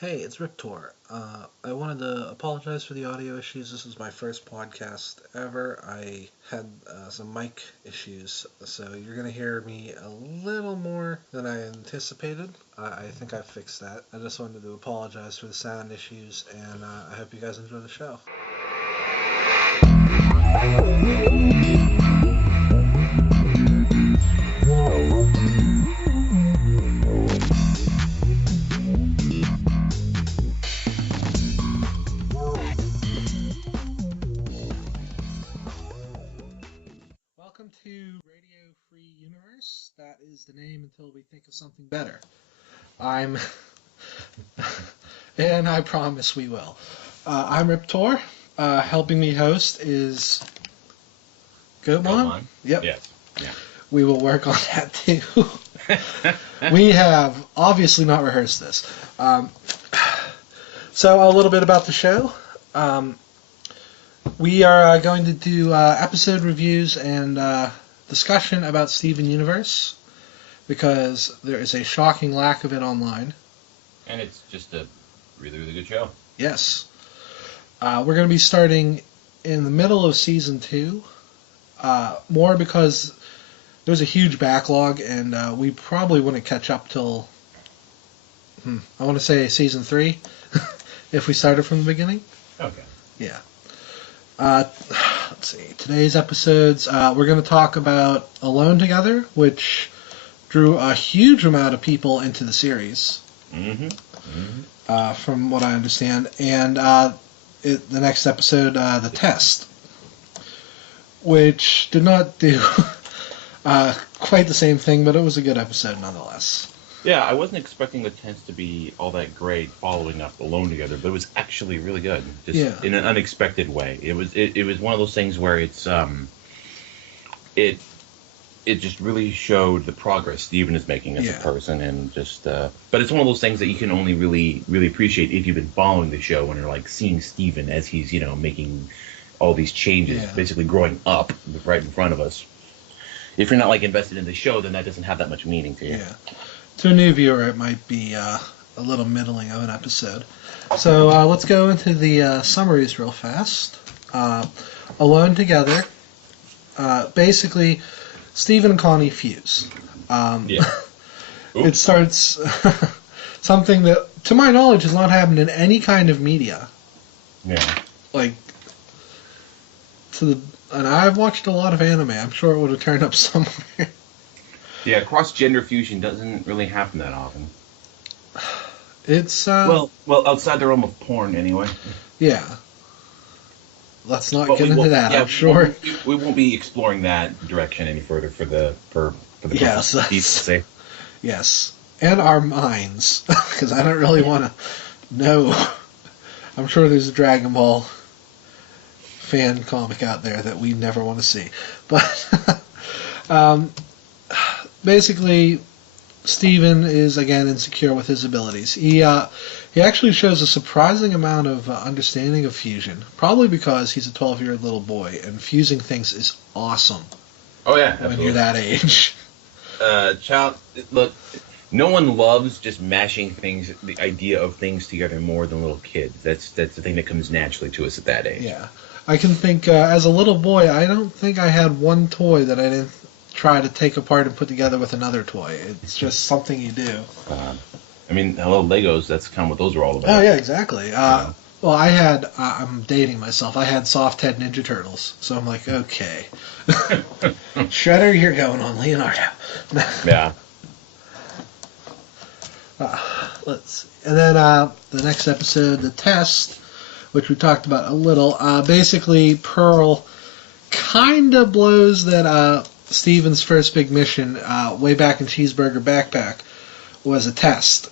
Hey, it's Riptor. I wanted to apologize for the audio issues. This is my first podcast ever. I had some mic issues, so you're going to hear me a little more than I anticipated. I think I fixed that. I just wanted to apologize for the sound issues, and I hope you guys enjoy the show. Welcome to Radio Free Universe. That is the name until we think of something better. And I promise we will. I'm Riptor. Helping me host is Goatmon. Yep. Yes. Yeah. We will work on that too. We have obviously not rehearsed this. So a little bit about the show. We are going to do episode reviews and discussion about Steven Universe because there is a shocking lack of it online. And it's just a really, really good show. Yes. We're going to be starting in the middle of Season 2. More because there's a huge backlog and we probably wouldn't catch up till, I want to say Season 3 if we started from the beginning. Okay. Yeah. Let's see. Today's episodes, we're going to talk about Alone Together, which drew a huge amount of people into the series. From what I understand. And the next episode, The Test, which did not do quite the same thing, but it was a good episode nonetheless. Yeah, I wasn't expecting the Test to be all that great following up Alone Together, but it was actually really good. Just in an unexpected way. It was one of those things where it just really showed the progress Steven is making as a person, and just but it's one of those things that you can only really appreciate if you've been following the show and are like seeing Steven as he's making all these changes, basically growing up right in front of us. If you're not like invested in the show, then that doesn't have that much meaning to you. Yeah. To a new viewer, it might be a little middling of an episode. So let's go into the summaries real fast. Alone Together. Basically, Steven and Connie fuse. It starts something that, to my knowledge, has not happened in any kind of media. Yeah. And I've watched a lot of anime. I'm sure it would have turned up somewhere. Yeah, cross-gender fusion doesn't really happen that often. It's well, outside the realm of porn, anyway. Yeah. Let's not get into that. I'm sure we won't be exploring that direction any further for the yes, yes, and our minds, because I don't really want to know. I'm sure there's a Dragon Ball fan comic out there that we never want to see, but basically, Steven is again insecure with his abilities. He actually shows a surprising amount of understanding of fusion, probably because he's a 12-year-old little boy, and fusing things is awesome. Oh yeah, absolutely. When you're that age. Look, no one loves just mashing the idea of things together more than little kids. That's the thing that comes naturally to us at that age. Yeah, I can think as a little boy, I don't think I had one toy that I didn't try to take apart and put together with another toy. It's just something you do. Hello Legos, that's kind of what those are all about. Oh, yeah, exactly. Well, I had, I'm dating myself, I had soft head Ninja Turtles, so I'm like, okay. Shredder, you're going on Leonardo. Yeah. Let's see. And then the next episode, The Test, which we talked about a little, basically Pearl kind of blows that Steven's first big mission way back in Cheeseburger Backpack was a test.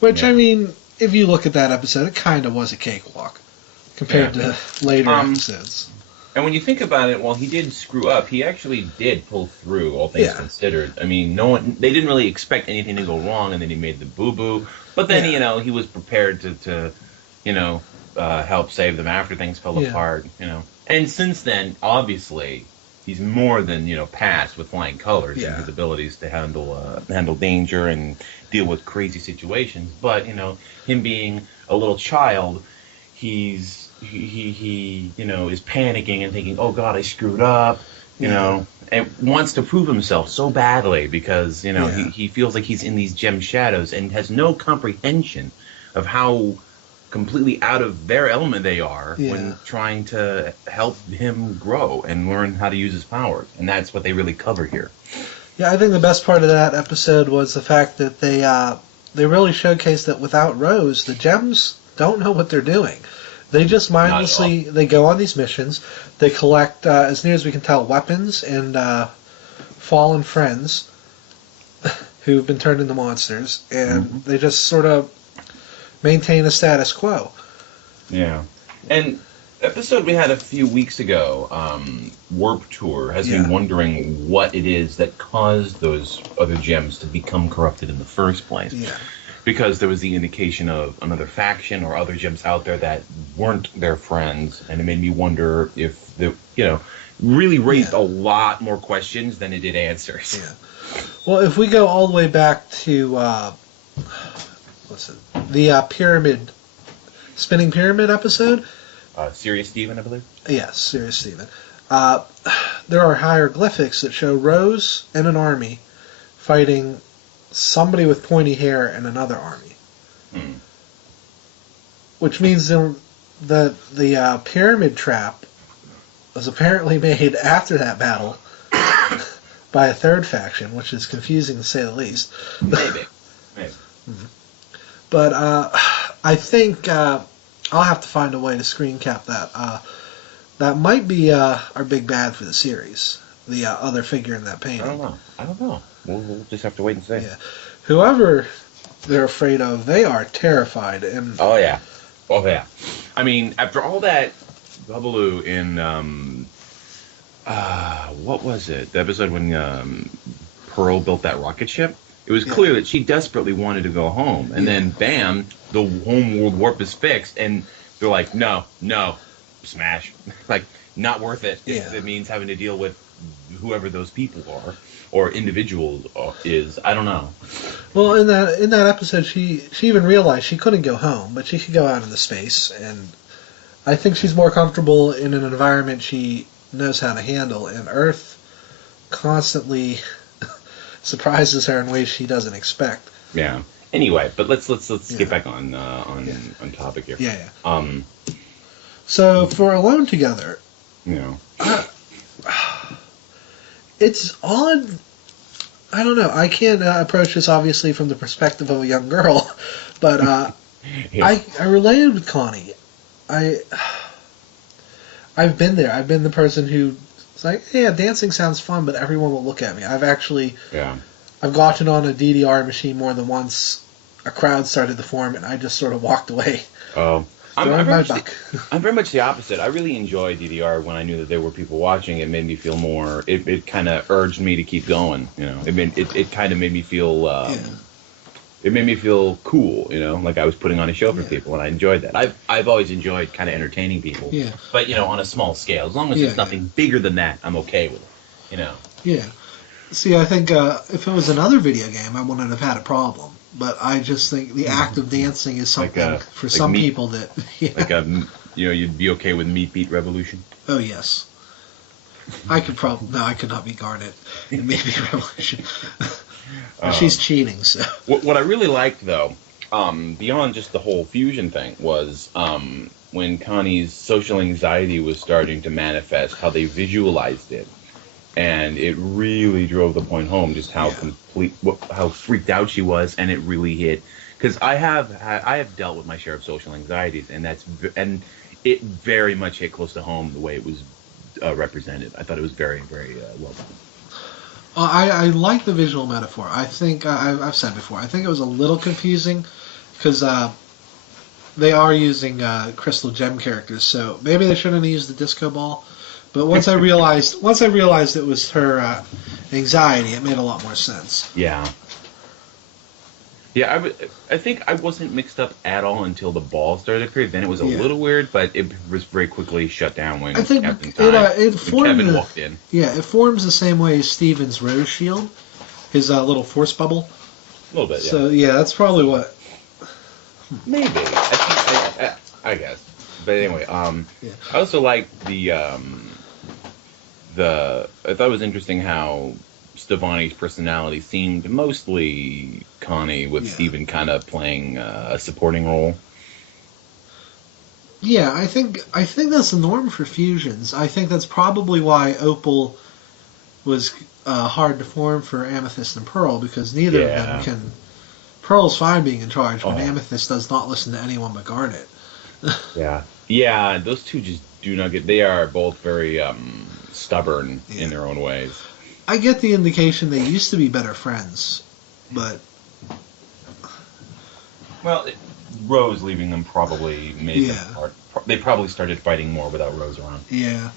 Which, I mean, if you look at that episode, it kind of was a cakewalk compared to later episodes. And when you think about it, while he did screw up, he actually did pull through, all things considered. I mean, they didn't really expect anything to go wrong, and then he made the boo-boo. But then, he was prepared to help save them after things fell apart, And since then, obviously, he's more than past with flying colors Yeah. and his abilities to handle danger and deal with crazy situations. But him being a little child, he is panicking and thinking, oh God, I screwed up, and wants to prove himself so badly because he feels like he's in these gem shadows and has no comprehension of how completely out of their element they are when trying to help him grow and learn how to use his powers. And that's what they really cover here. Yeah, I think the best part of that episode was the fact that they really showcased that without Rose, the gems don't know what they're doing. They just mindlessly, they go on these missions, they collect, as near as we can tell, weapons and fallen friends who've been turned into monsters, and they just sort of maintain a status quo. Yeah. And episode we had a few weeks ago, Warp Tour, has me wondering what it is that caused those other gems to become corrupted in the first place. Yeah. Because there was the indication of another faction or other gems out there that weren't their friends, and it made me wonder if really raised a lot more questions than it did answers. Yeah. Well, if we go all the way back to the spinning pyramid episode. Serious Steven, I believe? Yes, Serious Steven. There are hieroglyphics that show Rose and an army fighting somebody with pointy hair in another army. Which means the pyramid trap was apparently made after that battle by a third faction, which is confusing to say the least. Maybe. But I think I'll have to find a way to screen cap that. That might be our big bad for the series, the other figure in that painting. I don't know. We'll just have to wait and see. Yeah. Whoever they're afraid of, they are terrified. And Oh, yeah. I mean, after all that bubbleoo in, what was it? The episode when Pearl built that rocket ship? It was clear that she desperately wanted to go home. And then, bam, the home world warp is fixed. And they're like, no, smash. Like, not worth it. Yeah. It means having to deal with whoever those people are. Or individuals is. I don't know. Well, in that episode, she even realized she couldn't go home, but she could go out into space. And I think she's more comfortable in an environment she knows how to handle. And Earth constantly surprises her in ways she doesn't expect. Yeah. Anyway, but let's get back on topic here. Yeah. So for Alone Together, it's odd. I don't know. I can't approach this obviously from the perspective of a young girl, but I related with Connie. I've been there. I've been the person who's like, yeah, dancing sounds fun, but everyone will look at me. I've gotten on a DDR machine more than once. A crowd started to form, and I just sort of walked away. Oh. I'm very much the opposite. I really enjoyed DDR when I knew that there were people watching. It made me feel more. It kind of urged me to keep going. It kind of made me feel. It made me feel cool. Like I was putting on a show for people, and I enjoyed that. I've always enjoyed kind of entertaining people. Yeah. But on a small scale, as long as there's nothing bigger than that, I'm okay with it. Yeah. See, I think if it was another video game, I wouldn't have had a problem. But I just think the act of dancing is something for some people that... you'd be okay with Meat Beat Revolution? Oh, yes. I could not be Garnet in Meat Beat Revolution. She's cheating, so... What I really liked, though, beyond just the whole fusion thing, was when Connie's social anxiety was starting to manifest, how they visualized it. And it really drove the point home, just how how freaked out she was, and it really hit. Because I have dealt with my share of social anxieties, and it very much hit close to home the way it was represented. I thought it was very, very well done. I like the visual metaphor. I think I've said before. I think it was a little confusing because they are using crystal gem characters, so maybe they shouldn't have used the disco ball. But once I realized it was her anxiety, it made a lot more sense. Yeah. Yeah, I think I wasn't mixed up at all until the ball started to appear. Then it was a little weird, but it was very quickly shut down when I think Captain Kevin walked in. Yeah, it forms the same way as Steven's rose shield, his little force bubble. A little bit, yeah. So yeah, that's probably what. Maybe I guess, but anyway, I also like I thought it was interesting how Stevani's personality seemed mostly Connie, with Steven kind of playing a supporting role. Yeah, I think that's the norm for fusions. I think that's probably why Opal was hard to form for Amethyst and Pearl, because neither of them can. Pearl's fine being in charge, but Amethyst does not listen to anyone but Garnet. Yeah, those two just do not get. They are both very stubborn in their own ways. I get the indication they used to be better friends, but Rose leaving them probably made them apart. They probably started fighting more without Rose around. Yeah.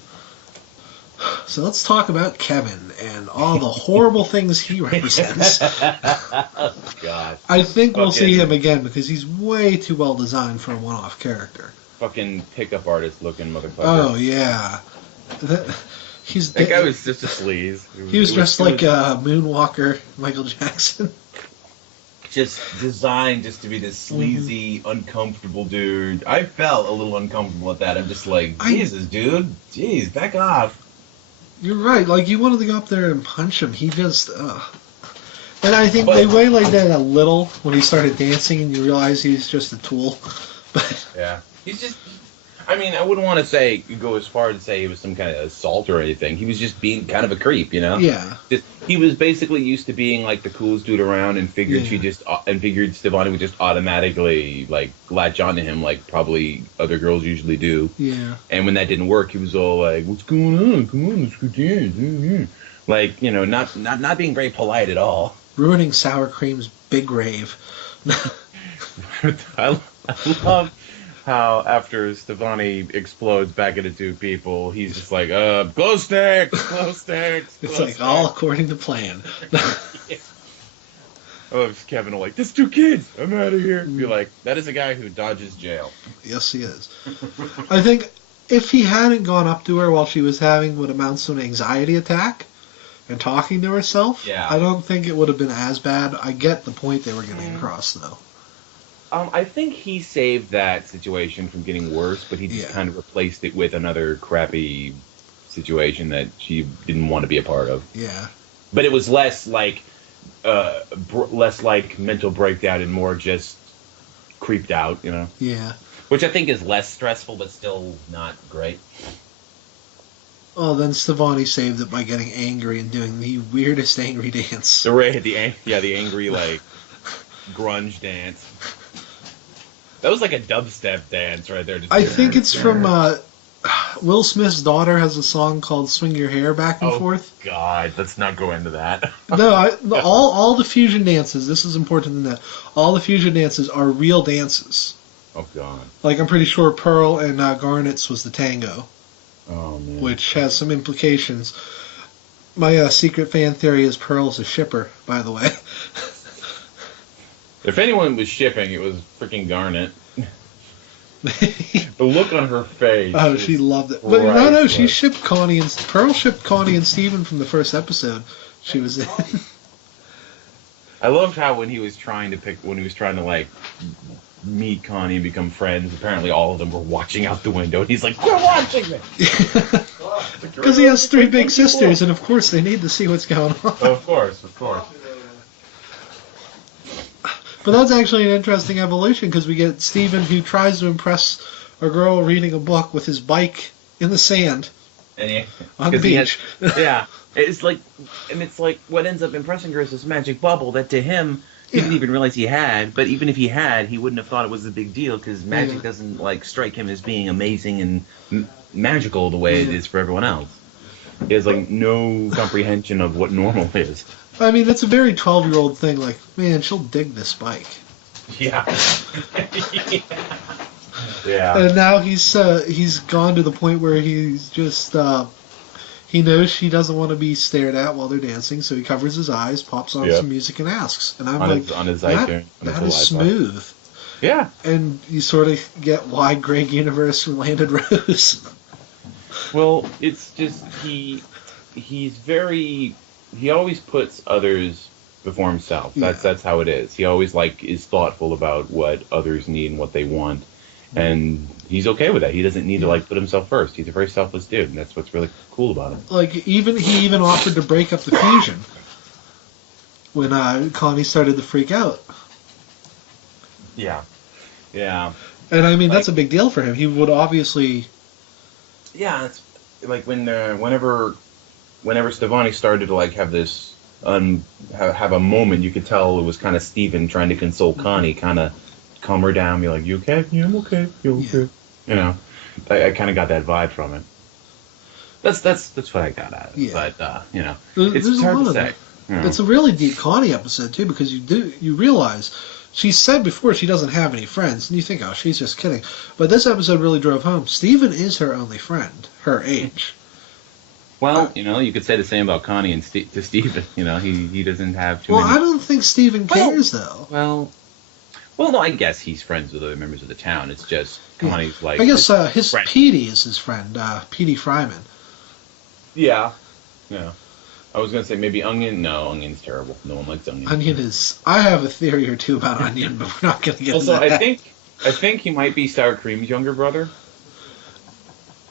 So let's talk about Kevin and all the horrible things he represents. Oh, God. I think we'll see him again because he's way too well designed for a one-off character. Fucking pickup artist looking motherfucker. Oh, yeah. That guy was just a sleaze. He was dressed like a Moonwalker Michael Jackson. Just designed just to be this sleazy, uncomfortable dude. I felt a little uncomfortable at that. I'm just like, Jesus, dude. Jeez, back off. You're right. Like, you wanted to go up there and punch him. He just... And I think they waylaid that a little when he started dancing and you realize he's just a tool. But yeah. He's just... I mean, I wouldn't want to go as far to say he was some kind of assault or anything. He was just being kind of a creep, you know? Yeah. He was basically used to being like the coolest dude around, and figured figured Stevani would just automatically like latch onto him like probably other girls usually do. Yeah. And when that didn't work, he was all like, "What's going on? Come on, let's go dance." Like, you know, not being very polite at all. Ruining Sour Cream's big rave. I love how after Stevani explodes back into two people, he's just like, glow sticks. It's like all according to plan. Oh, Kevin will like, "There's two kids. I'm out of here." Be like, that is a guy who dodges jail. Yes, he is. I think if he hadn't gone up to her while she was having what amounts to an anxiety attack and talking to herself, I don't think it would have been as bad. I get the point they were getting across, though. I think he saved that situation from getting worse, but he just kind of replaced it with another crappy situation that she didn't want to be a part of. Yeah. But it was less like mental breakdown and more just creeped out, you know? Yeah. Which I think is less stressful, but still not great. Oh, then Stevani saved it by getting angry and doing the weirdest angry dance. The angry, like, grunge dance. That was like a dubstep dance right there. I think it's from Will Smith's daughter has a song called "Swing Your Hair Back and Forth." Oh God, let's not go into that. No, all the fusion dances. This is important to know. All the fusion dances are real dances. Oh God. Like, I'm pretty sure Pearl and Garnet's was the tango. Oh man. Which has some implications. My secret fan theory is Pearl's a shipper, by the way. If anyone was shipping, it was freaking Garnet. The look on her face. Oh, she loved it. But no, she shipped Connie and Pearl shipped Connie and Steven from the first episode she was in. I loved how when he was trying to like meet Connie and become friends, apparently all of them were watching out the window, and he's like, "We're watching me!" Because he has three big sisters, and of course they need to see what's going on. Of course. But that's actually an interesting evolution, because we get Steven who tries to impress a girl reading a book with his bike in the sand on the beach. It's like what ends up impressing her is this magic bubble that to him he didn't even realize he had. But even if he had, he wouldn't have thought it was a big deal, because magic doesn't like strike him as being amazing and magical the way it is for everyone else. He has like no comprehension of what normal is. I mean, that's a very 12-year-old thing. Like, man, she'll dig this bike. Yeah. And now he's gone to the point where he's just He knows she doesn't want to be stared at while they're dancing, so he covers his eyes, pops on some music, and asks. And I'm that is smooth. Yeah. And you sort of get why Greg Universe landed Rose. Well, it's just he always puts others before himself. That's how it is. He always is thoughtful about what others need and what they want, and he's okay with that. He doesn't need to put himself first. He's a very selfless dude, and that's what's really cool about him. He even offered to break up the fusion when Connie started to freak out. Yeah. Yeah. And I mean, that's a big deal for him. He would obviously. Yeah, it's like whenever Sevani started to have this have a moment, you could tell it was kind of Steven trying to console Connie, kind of calm her down, be like, "You okay? Yeah, I'm okay. You okay?" You know, I kind of got that vibe from it. That's what I got out of it. Yeah. But it's hard to say. It's a really deep Connie episode too, because you realize. She said before she doesn't have any friends, and you think, oh, she's just kidding. But this episode really drove home. Steven is her only friend, her age. Well, you could say the same about Connie and to Steven. He doesn't have too many... Well, I don't think Steven cares, though. Well, no, I guess he's friends with other members of the town. It's just Connie's I guess his Petey is his friend, Petey Fryman. Yeah. Yeah. I was going to say maybe Onion. No, Onion's terrible. No one likes Onion. Onion is... I have a theory or two about Onion, but we're not going to get into that. I think he might be Sour Cream's younger brother.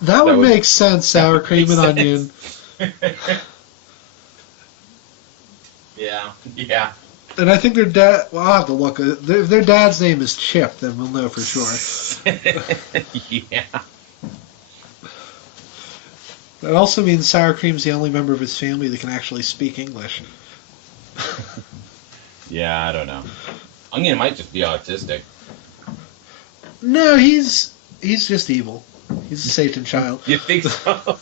That would make sense, Sour Cream and Onion. Yeah. And I think their dad... Well, I'll have to look. If their dad's name is Chip, then we'll know for sure. Yeah. That also means Sour Cream's the only member of his family that can actually speak English. Yeah, I don't know. Onion might just be autistic. No, he's just evil. He's a Satan child. You think so?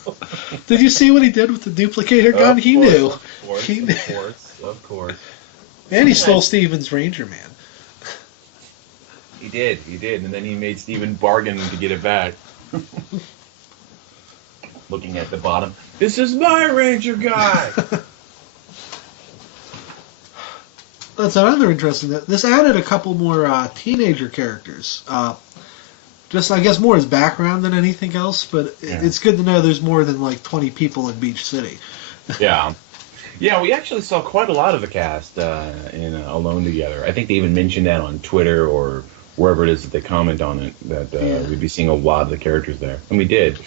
Did you see what he did with the duplicator gun? He knew. Of course. And he stole Steven's Ranger Man. He did, and then he made Steven bargain to get it back. Looking at the bottom. This is my Rangerguy! That's another interesting... This added a couple more teenager characters. Just, I guess, more as background than anything else, but it's good to know there's more than 20 people in Beach City. Yeah. Yeah, we actually saw quite a lot of the cast in Alone Together. I think they even mentioned that on Twitter or wherever it is that they comment on it, that we'd be seeing a lot of the characters there. And we did.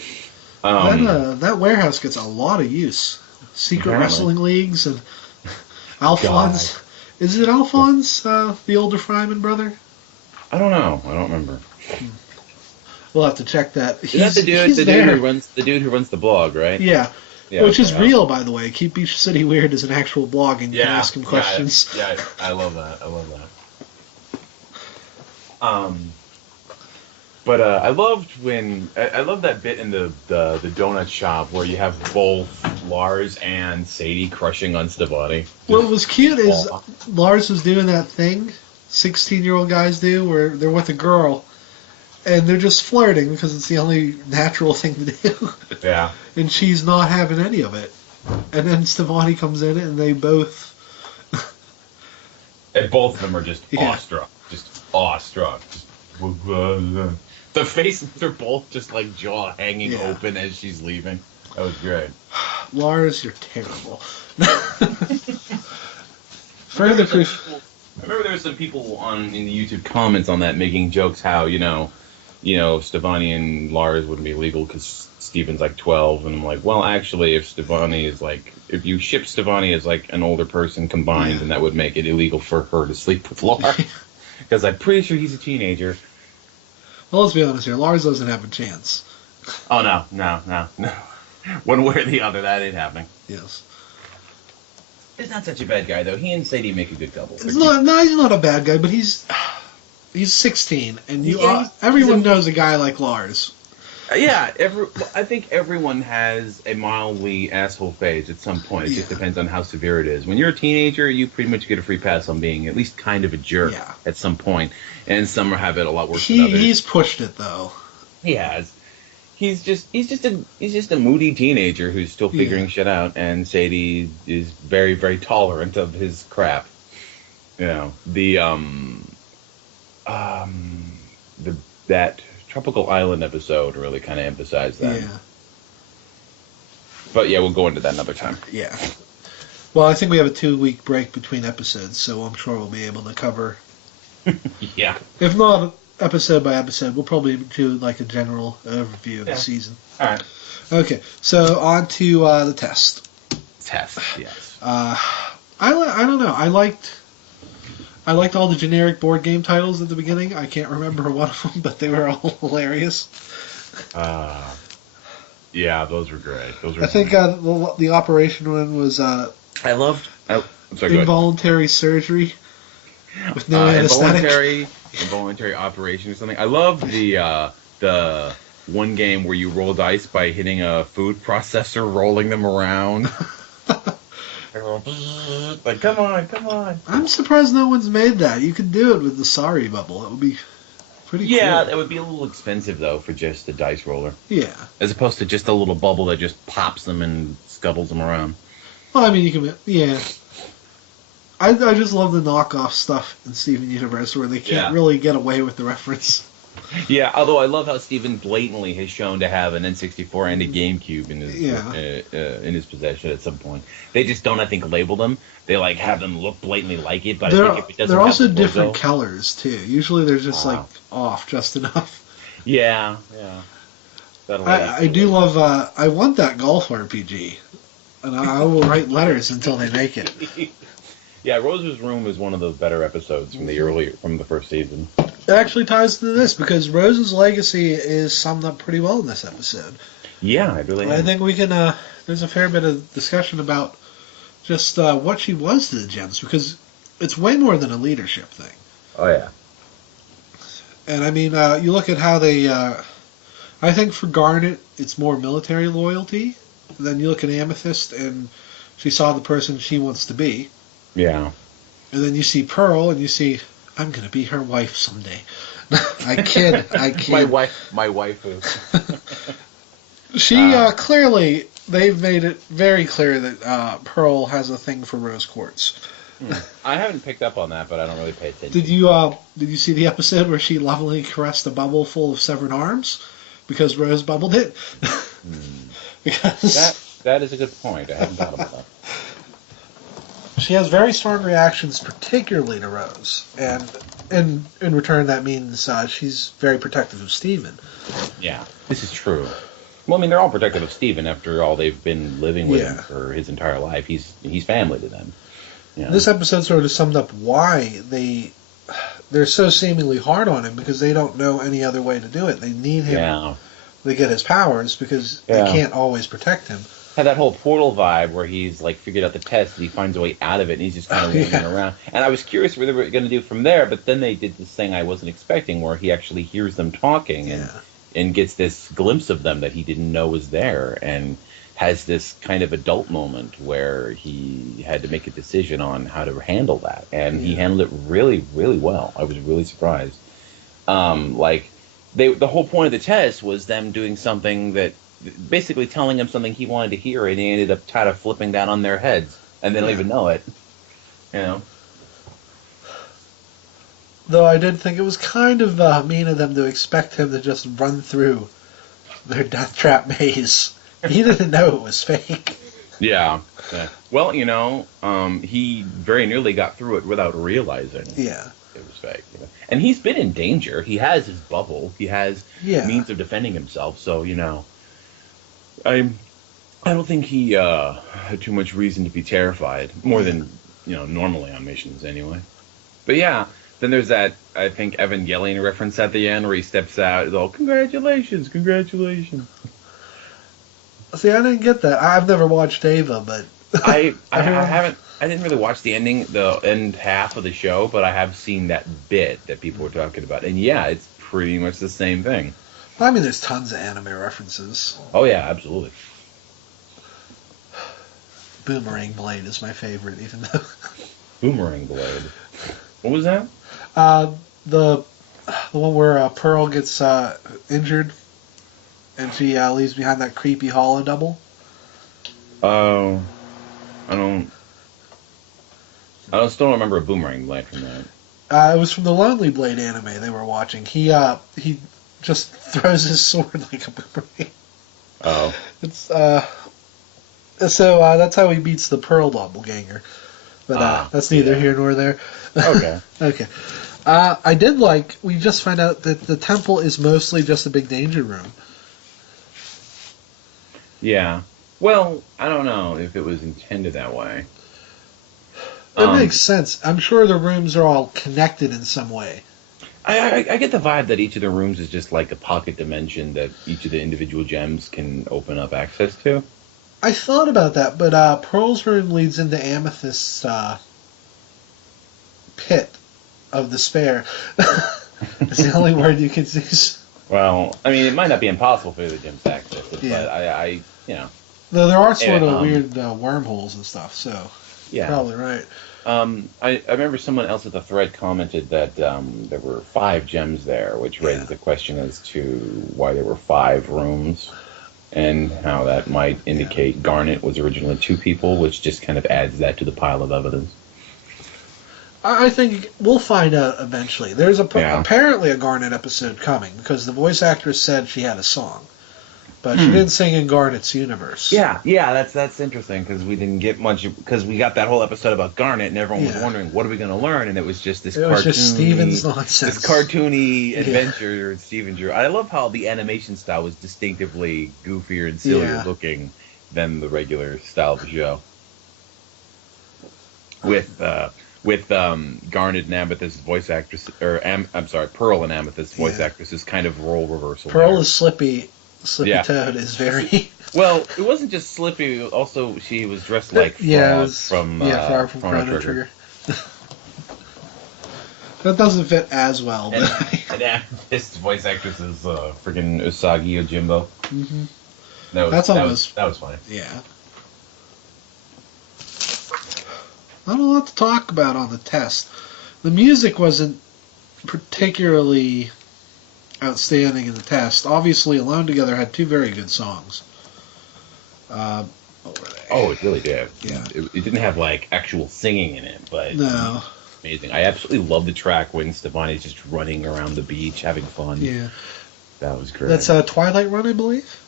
That warehouse gets a lot of use. Secret wrestling leagues and Alphonse. God. Is it Alphonse, the older Fryman brother? I don't know. I don't remember. We'll have to check that. Is that the dude who runs the blog, right? Yeah. Which is real, by the way. Keep Beach City Weird as an actual blog, and you can ask him questions. Yeah, I love that. But I loved that bit in the donut shop where you have both Lars and Sadie crushing on Sevani. What was cute is Lars was doing that thing 16-year-old guys do, where they're with a girl and they're just flirting because it's the only natural thing to do. Yeah. And she's not having any of it. And then Sevani comes in and they both... and both of them are just awestruck. Just awestruck. The faces, they're both just jaw hanging open as she's leaving. That was great. Lars, you're terrible. Further proof. I remember there were some people in the YouTube comments on that making jokes how, Sevani and Lars wouldn't be legal because Steven's 12. And I'm like, well, actually, if Sevani is if you ship Sevani as an older person combined, then that would make it illegal for her to sleep with Lars. Because I'm pretty sure he's a teenager. Well, let's be honest here. Lars doesn't have a chance. Oh, no. One way or the other, that ain't happening. Yes. He's not such a bad guy, though. He and Sadie make a good couple. He's not a bad guy, but he's 16, and everyone knows a guy like Lars. Yeah, I think everyone has a mildly asshole phase at some point. It just depends on how severe it is. When you're a teenager, you pretty much get a free pass on being at least kind of a jerk at some point, and some have it a lot worse than others. He's pushed it, though. He has. he's just a moody teenager who's still figuring shit out, and Sadie is very, very tolerant of his crap. You know, that Tropical Island episode really kind of emphasized that. Yeah. But yeah, we'll go into that another time. Yeah. Well, I think we have a 2-week break between episodes, so I'm sure we'll be able to cover. Yeah. If not episode by episode, we'll probably do like a general overview of the season. All right. Okay, so on to the test. Test, yes. I don't know. I liked all the generic board game titles at the beginning. I can't remember one of them, but they were all hilarious. Yeah, those were great. I think the Operation one was I loved. I'm sorry, involuntary surgery with no anesthetic. Involuntary operation or something. I love the one game where you roll dice by hitting a food processor, rolling them around. Like, come on. I'm surprised no one's made that. You could do it with the Sorry bubble. It would be pretty cool. Yeah, it would be a little expensive, though, for just a dice roller. Yeah. As opposed to just a little bubble that just pops them and scuttles them around. Well, I mean, you can... Yeah. I just love the knockoff stuff in Steven Universe where they can't really get away with the reference. Yeah, although I love how Steven blatantly has shown to have an N64 and a GameCube in his possession at some point. They just don't, I think, label them. They like have them look blatantly like it, but I think if it doesn't they're also have the different logo, colors too. Usually they're just like off just enough. Yeah. I do love. I want that golf RPG, and I will write letters until they make it. Yeah, Rose's Room is one of the better episodes from the first season. It actually ties into this because Rose's legacy is summed up pretty well in this episode. Yeah, I really. I think we can. There's a fair bit of discussion about just what she was to the Gems because it's way more than a leadership thing. Oh yeah. And I mean, you look at how they. I think for Garnet, it's more military loyalty. And then you look at Amethyst, and she saw the person she wants to be. Yeah. And then you see Pearl, and you see, I'm going to be her wife someday. I kid. My wife is. She clearly, they've made it very clear that Pearl has a thing for rose quartz. I haven't picked up on that, but I don't really pay attention. Did you see the episode where she lovingly caressed a bubble full of severed arms because Rose bubbled it? Because that is a good point. I haven't thought about that. She has very strong reactions, particularly to Rose, and in return, that means she's very protective of Steven. Yeah, this is true. Well, I mean, they're all protective of Steven after all they've been living with him for his entire life. He's family to them. You know? This episode sort of summed up why they're so seemingly hard on him because they don't know any other way to do it. They need him to get his powers because they can't always protect him. Had that whole Portal vibe where he's like figured out the test and he finds a way out of it and he's just kind of wandering around. And I was curious what they were going to do from there, but then they did this thing I wasn't expecting where he actually hears them talking and gets this glimpse of them that he didn't know was there and has this kind of adult moment where he had to make a decision on how to handle that. And he handled it really, really well. I was really surprised. The whole point of the test was them doing something that basically telling him something he wanted to hear, and he ended up kind of flipping that on their heads, and they don't even know it. You know? Though I did think it was kind of mean of them to expect him to just run through their death trap maze. He didn't know it was fake. Yeah. Well, you know, he very nearly got through it without realizing it was fake. You know? And he's been in danger. He has his bubble. He has means of defending himself, so, you know. I don't think he had too much reason to be terrified, more than, you know, normally on missions anyway. But yeah, then there's that, I think, Evangelion reference at the end where he steps out, he's all, congratulations. See, I didn't get that. I've never watched Ava, but... I didn't really watch the end half of the show, but I have seen that bit that people were talking about. And yeah, it's pretty much the same thing. I mean, there's tons of anime references. Oh, yeah, absolutely. Boomerang Blade is my favorite, even though... Boomerang Blade. What was that? The one where Pearl gets injured, and she leaves behind that creepy hollow double. Oh, I still don't remember a boomerang blade from that. It was from the Lonely Blade anime they were watching. He just throws his sword like a boomerang. Oh. It's so that's how he beats the Pearl doppelganger. But that's neither here nor there. Okay. Okay. I did like, we just found out that the temple is mostly just a big danger room. Yeah. Well, I don't know if it was intended that way. It makes sense. I'm sure the rooms are all connected in some way. I get the vibe that each of the rooms is just like a pocket dimension that each of the individual gems can open up access to. I thought about that, but Pearl's room leads into Amethyst's pit of despair. It's the only word you can use. Well, I mean, it might not be impossible for the gems to access it, but I Though there are sort of weird wormholes and stuff, so yeah, probably right. I remember someone else at the thread commented that there were 5 gems there, which raises the question as to why there were 5 rooms, and how that might indicate Garnet was originally 2 people, which just kind of adds that to the pile of evidence. I think we'll find out eventually. There's apparently a Garnet episode coming, because the voice actress said she had a song. But she didn't sing in Garnet's universe. Yeah, that's interesting, because we didn't get much, because we got that whole episode about Garnet, and everyone was wondering, what are we going to learn? And it was just this Steven's nonsense. This cartoony adventure Steven drew. I love how the animation style was distinctively goofier and sillier looking than the regular style of the show. With Garnet and Amethyst voice actress, Pearl and Amethyst voice actresses kind of role reversal. Pearl is Slippy Toad is very... Well, it wasn't just Slippy. Also, she was dressed like Frog from Chrono Trigger. That doesn't fit as well. And Amethyst's voice actress is freaking Usagi Yojimbo. Mm-hmm. That was funny. Yeah. Not a lot to talk about on the test. The music wasn't particularly outstanding in the test. Obviously, Alone Together had 2 very good songs. What were they? Oh, it really did. Yeah. It didn't have, like, actual singing in it, but... No. Amazing. I absolutely love the track when Sevani's just running around the beach, having fun. Yeah. That was great. That's Twilight Run, I believe?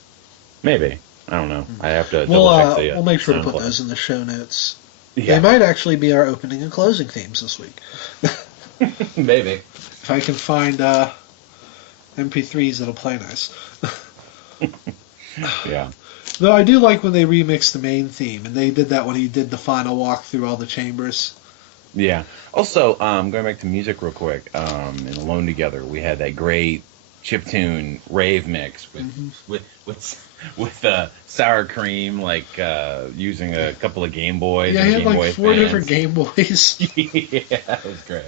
Maybe. I don't know. I have to double check we'll make sure to put those in the show notes. Yeah. They might actually be our opening and closing themes this week. Maybe. If I can find MP3s that'll play nice. Yeah. Though I do like when they remixed the main theme, and they did that when he did the final walk through all the chambers. Yeah. Also, going back to music real quick, in Alone Together, we had that great chiptune rave mix with sour cream, like using a couple of Game Boys. Yeah, he had like 4 different Game Boys. Yeah, that was great.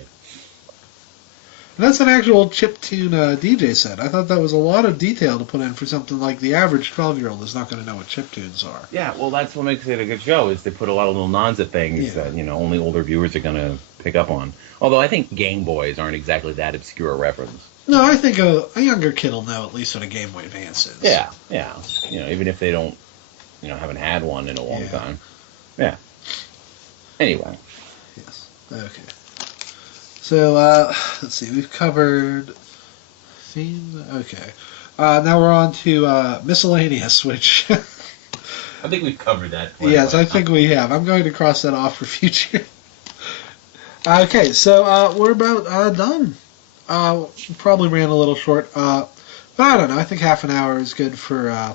And that's an actual chiptune DJ set. I thought that was a lot of detail to put in for something like the average 12-year-old is not going to know what chiptunes are. Yeah, well, that's what makes it a good show, is they put a lot of little nods at things that, only older viewers are going to pick up on. Although I think Game Boys aren't exactly that obscure a reference. No, I think a younger kid will know at least what a Game Boy Advance is. Yeah. Even if they don't, haven't had one in a long time. Yeah. Anyway. Yes. Okay. So, let's see, we've covered theme. Okay. Now we're on to miscellaneous, which... I think we've covered that. Yes, I think we have. I'm going to cross that off for future. Okay, so we're about done. Probably ran a little short. But I don't know, I think half an hour is good for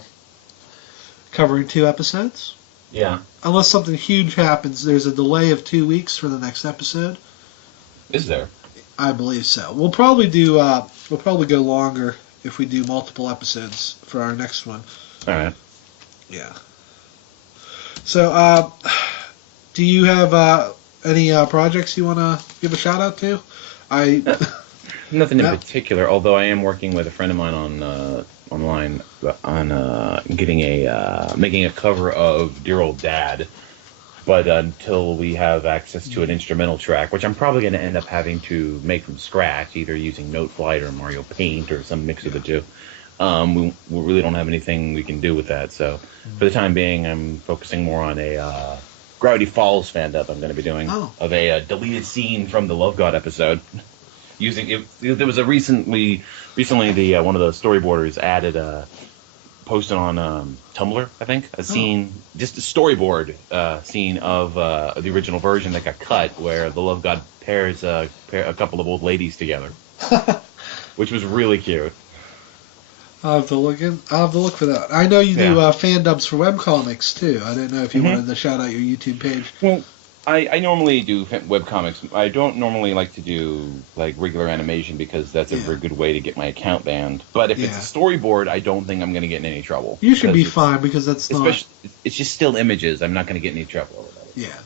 covering 2 episodes. Yeah. Unless something huge happens, there's a delay of 2 weeks for the next episode. Is there? I believe so. We'll probably go longer if we do multiple episodes for our next one. All right. Yeah. So, do you have any projects you want to give a shout out to? Nothing in particular. Although I am working with a friend of mine on online on making a cover of Dear Old Dad. But until we have access to an instrumental track, which I'm probably going to end up having to make from scratch, either using Noteflight or Mario Paint or some mix of the two, We really don't have anything we can do with that. So for the time being, I'm focusing more on a Gravity Falls fan-dub I'm going to be doing of a deleted scene from the Love God episode. Using it, there was a recently the one of the storyboarders added posted on Tumblr, I think, a scene, just a storyboard scene of the original version that got cut, where the Love God pairs a couple of old ladies together, which was really cute. I'll have to look for that. I know you do fan dubs for webcomics too. I didn't know if you wanted to shout out your YouTube page. Well, I normally do webcomics. I don't normally like to do like regular animation because that's a very good way to get my account banned. But if it's a storyboard, I don't think I'm going to get in any trouble. You should be fine because that's not... It's just still images. I'm not going to get in any trouble with it. Yeah.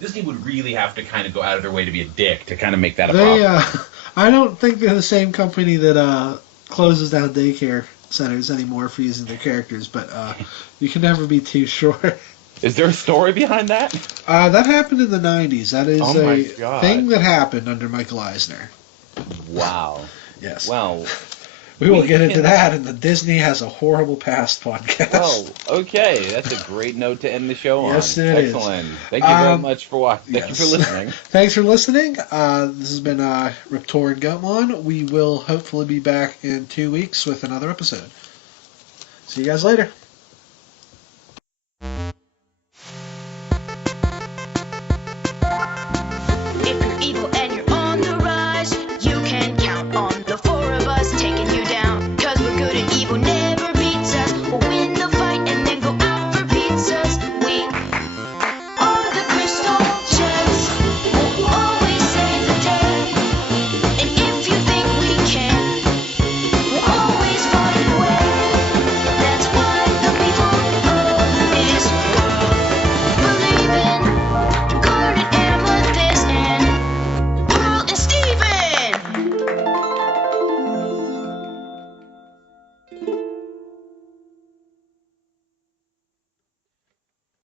Disney would really have to kind of go out of their way to be a dick to kind of make that a problem. I don't think they're the same company that closes down daycare centers anymore for using their characters, but you can never be too sure. Is there a story behind that? That happened in the 90s. That is a thing that happened under Michael Eisner. Wow. Yes. Well, we will get into that in the Disney Has a Horrible Past podcast. Oh, okay. That's a great note to end the show on. Yes, it is. Excellent. Thank you very much for watching. Thank you for listening. Thanks for listening. This has been Riptor and Gutmon. We will hopefully be back in 2 weeks with another episode. See you guys later.